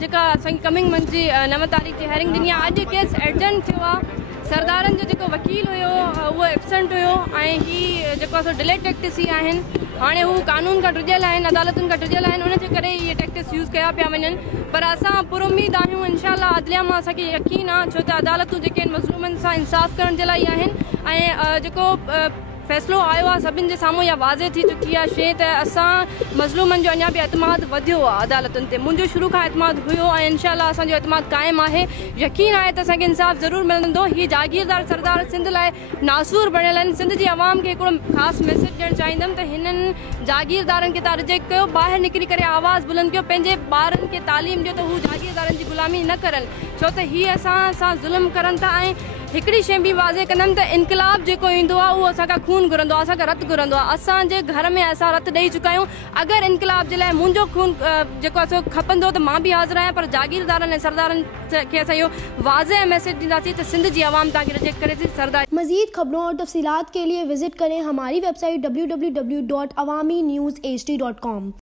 जेका असांजी coming month जी 9 तारीख़ जी हेयरिंग ॾिनी आहे। अॼु केस एडजंट थियो आहे। सरदारनि जो जेको वकील हुयो उहो एब्सेंट हुयो ऐं ही जेको असां डिले टैक्टिस ई आहिनि। हाणे हू कानून खां डिॼियल आहिनि, अदालतुनि खां डिॼियल आहिनि, उनजे करे इहे टैक्टिस यूज़ कया पिया वञनि। पर असां पुरुमीद आहियूं, इनशाअल्लाह अदलिया मां असांखे यकीन आहे, छो त अदालतूं जेके आहिनि मज़लूमनि सां इंसाफ़ करण जे लाइ आहिनि ऐं जेको फ़ैसिलो आयो आहे सभिनि जे साम्हूं इहा वाज़े थी चुकी आहे शइ त असां मज़लूमनि जो अञा बि एतमाद वधियो आहे अदालतुनि ते। मुंहिंजो शुरू खां एतमाद हुयो ऐं इनशाअल्लाह असांजो एतमाद क़ाइमु आहे। यकीन आहे त असांखे इंसाफ़ ज़रूरु मिलंदो। हीअ जागीरदार सरदार सिंध लाइ नासूर बणियल आहिनि। सिंध जी आवाम खे हिकिड़ो ख़ासि मैसेज ॾियणु चाहींदमि त हिननि जागीरदारनि खे तव्हां रिजेक्ट कयो, ॿाहिरि निकिरी करे आवाज़ बुलंद कयो, पंहिंजे ॿारनि खे तालीम ॾियो त हू जागीरदारनि जी ग़ुलामी न करनि, छो त हीअ असां सां ज़ुल्म करनि था। ऐं हिकिड़ी शइ बि वाज़े कंदमि त इनकलाब जेको ईंदो आहे उहो असांखां खून घुरंदो आहे, असांखां रतु घुरंदो आहे। असांजे घर में असां रतु ॾेई चुका आहियूं। अगरि इनकलाब जे लाइ मुंहिंजो खून जेको असां खपंदो त मां बि हाज़िर आहियां, पर जागीरदारनि ऐं सरदारनि खे असां इहो वाज़े मैसेज ॾींदासीं त सिंध जी आवाम तव्हांखे रिजेक्ट करे थी। सरदार मज़ीद खबरों और तफसीलात के लिए विजिट करें हमारी वेबसाइट www.awamiNewsHD.com।